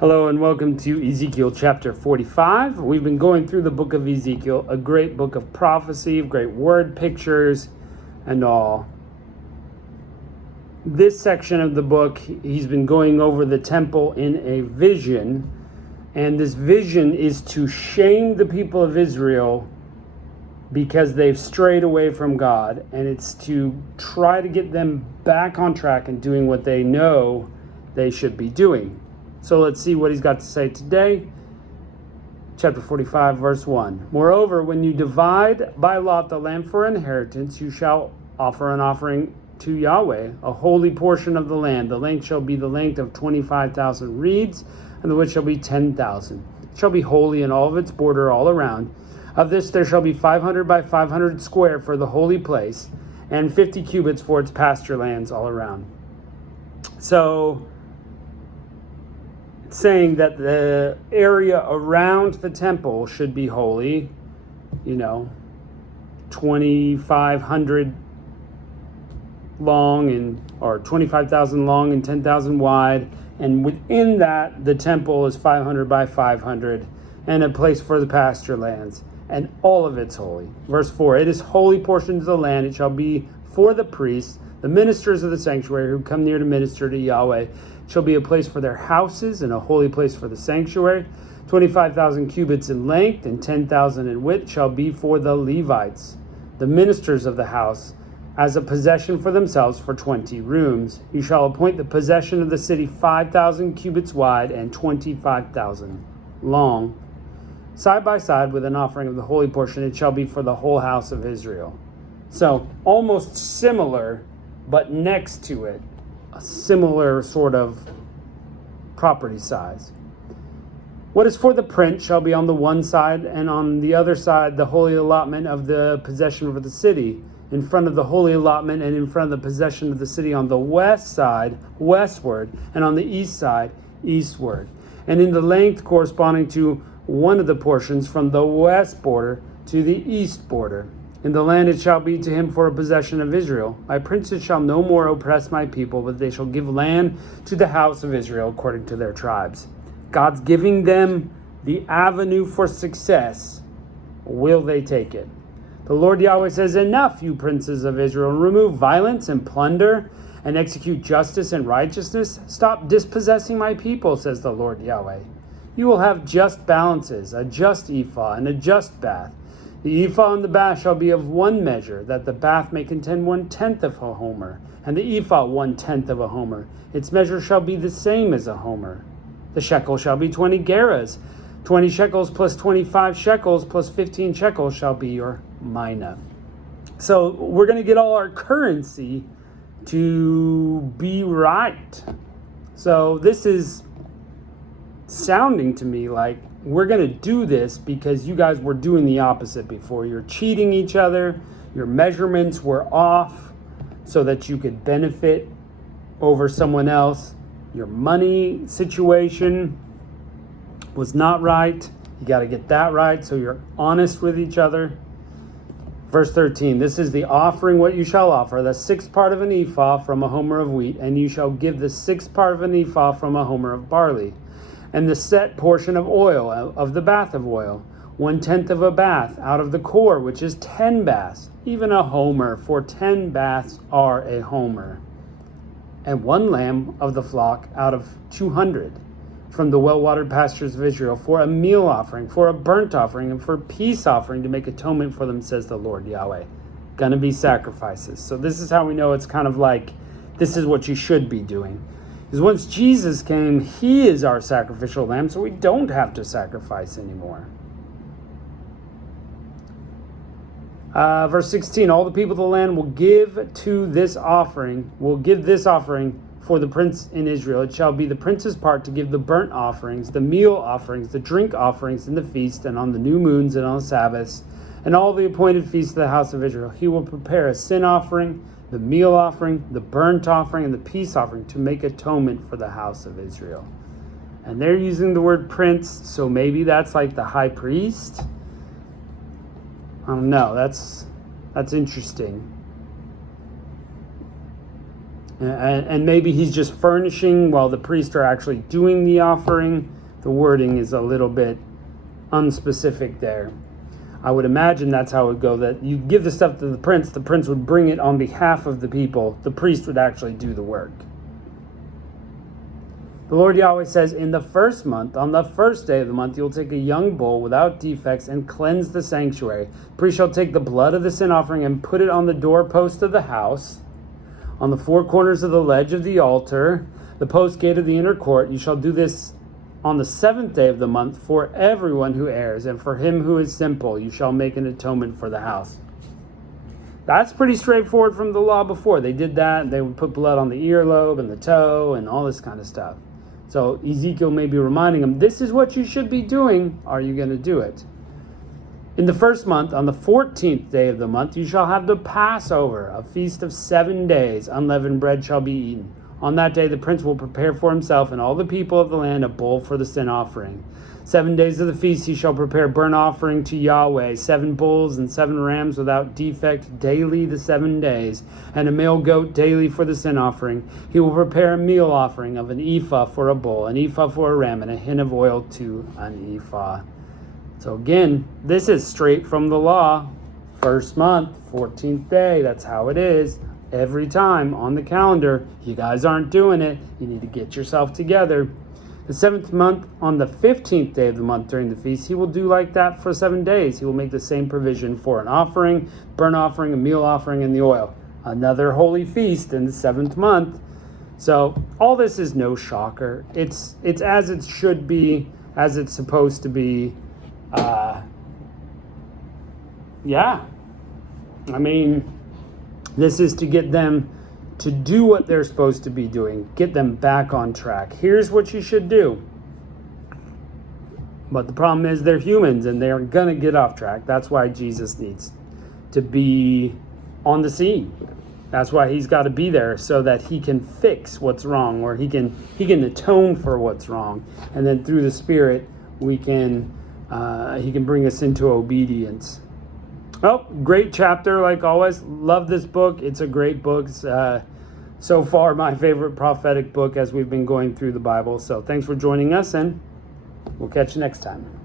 Hello and welcome to Ezekiel chapter 45. We've been going through the book of Ezekiel, a great book of prophecy, great word pictures and all. This section of the book, he's been going over the temple in a vision, and this vision is to shame the people of Israel because they've strayed away from God, and it's to try to get them back on track and doing what they know they should be doing. So let's see what he's got to say today. Chapter 45, verse 1. Moreover, when you divide by lot the land for inheritance, you shall offer an offering to Yahweh, a holy portion of the land. The length shall be the length of 25,000 reeds, and the width shall be 10,000. It shall be holy in all of its border all around. Of this there shall be 500 by 500 square for the holy place, and 50 cubits for its pasture lands all around. So saying that the area around the temple should be holy, 2,500 long or 25,000 long and 10,000 wide, and within that the temple is 500 by 500 and a place for the pasture lands, and all of it's holy. Verse 4, it is holy portion of the land. It shall be for the priests, the ministers of the sanctuary who come near to minister to Yahweh. It shall be a place for their houses and a holy place for the sanctuary. 25,000 cubits in length and 10,000 in width shall be for the Levites, the ministers of the house, as a possession for themselves for 20 rooms. You shall appoint the possession of the city 5,000 cubits wide and 25,000 long, side by side with an offering of the holy portion. It shall be for the whole house of Israel. So almost similar, but next to it, a similar sort of property size. What is for the prince shall be on the one side, and on the other side the holy allotment of the possession of the city, in front of the holy allotment and in front of the possession of the city on the west side, westward, and on the east side, eastward. And in the length corresponding to one of the portions from the west border to the east border. In the land it shall be to him for a possession of Israel. My princes shall no more oppress my people, but they shall give land to the house of Israel according to their tribes. God's giving them the avenue for success. Will they take it? The Lord Yahweh says, enough, you princes of Israel. Remove violence and plunder and execute justice and righteousness. Stop dispossessing my people, says the Lord Yahweh. You will have just balances, a just ephah and a just bath. The ephah and the bath shall be of one measure, that the bath may contain 1/10 of a homer, and the ephah 1/10 of a homer. Its measure shall be the same as a homer. The shekel shall be 20 gerahs. 20 shekels plus 25 shekels plus 15 shekels shall be your mina. So we're going to get all our currency to be right. So this is sounding to me like we're going to do this because you guys were doing the opposite before. You're cheating each other. Your measurements were off so that you could benefit over someone else. Your money situation was not right. You got to get that right so you're honest with each other. Verse 13, this is the offering what you shall offer, the 1/6 part of an ephah from a homer of wheat, and you shall give the 1/6 part of an ephah from a homer of barley. And the set portion of oil, of the bath of oil, 1/10 of a bath out of the core, which is 10 baths, even a homer, for 10 baths are a homer. And 1 lamb of the flock out of 200 from the well-watered pastures of Israel, for a meal offering, for a burnt offering, and for peace offering to make atonement for them, says the Lord Yahweh. Gonna be sacrifices. So this is how we know it's kind of like, this is what you should be doing. Because once Jesus came, he is our sacrificial lamb, so we don't have to sacrifice anymore. Verse 16, all the people of the land will give this offering for the prince in Israel. It shall be the prince's part to give the burnt offerings, the meal offerings, the drink offerings in the feast, and on the new moons and on the Sabbaths, and all the appointed feasts of the house of Israel. He will prepare a sin offering, the meal offering, the burnt offering, and the peace offering to make atonement for the house of Israel. And they're using the word prince, so maybe that's like the high priest. I don't know. That's interesting. And maybe he's just furnishing while the priests are actually doing the offering. The wording is a little bit unspecific there. I would imagine that's how it would go, that you give the stuff to the prince would bring it on behalf of the people, the priest would actually do the work. The Lord Yahweh says, in the first month, on the first day of the month, you'll take a young bull without defects and cleanse the sanctuary. The priest shall take the blood of the sin offering and put it on the doorpost of the house, on the four corners of the ledge of the altar, the post gate of the inner court. You shall do this on the seventh day of the month for everyone who errs, and for him who is simple, you shall make an atonement for the house. That's pretty straightforward from the law before. They did that. They would put blood on the earlobe and the toe and all this kind of stuff. So Ezekiel may be reminding them, this is what you should be doing. Are you going to do it? In the first month, on the 14th day of the month, you shall have the Passover, a feast of 7 days. Unleavened bread shall be eaten. On that day, the prince will prepare for himself and all the people of the land a bull for the sin offering. 7 days of the feast he shall prepare burnt offering to Yahweh, 7 bulls and 7 rams without defect daily the 7 days, and a male goat daily for the sin offering. He will prepare a meal offering of an ephah for a bull, an ephah for a ram, and a hin of oil to an ephah. So again, this is straight from the law. First month, 14th day, that's how it is. Every time on the calendar. You guys aren't doing it. You need to get yourself together. The 7th month, on the 15th day of the month during the feast, he will do like that for 7 days. He will make the same provision for an offering, burnt offering, a meal offering, and the oil. Another holy feast in the 7th month. So all this is no shocker. It's as it should be, as it's supposed to be. Yeah. I mean, this is to get them to do what they're supposed to be doing, get them back on track. Here's what you should do. But the problem is they're humans and they're going to get off track. That's why Jesus needs to be on the scene. That's why he's got to be there so that he can fix what's wrong, or he can atone for what's wrong. And then through the Spirit, he can bring us into obedience. Oh, great chapter, like always. Love this book. It's a great book. It's, so far, my favorite prophetic book as we've been going through the Bible. So thanks for joining us, and we'll catch you next time.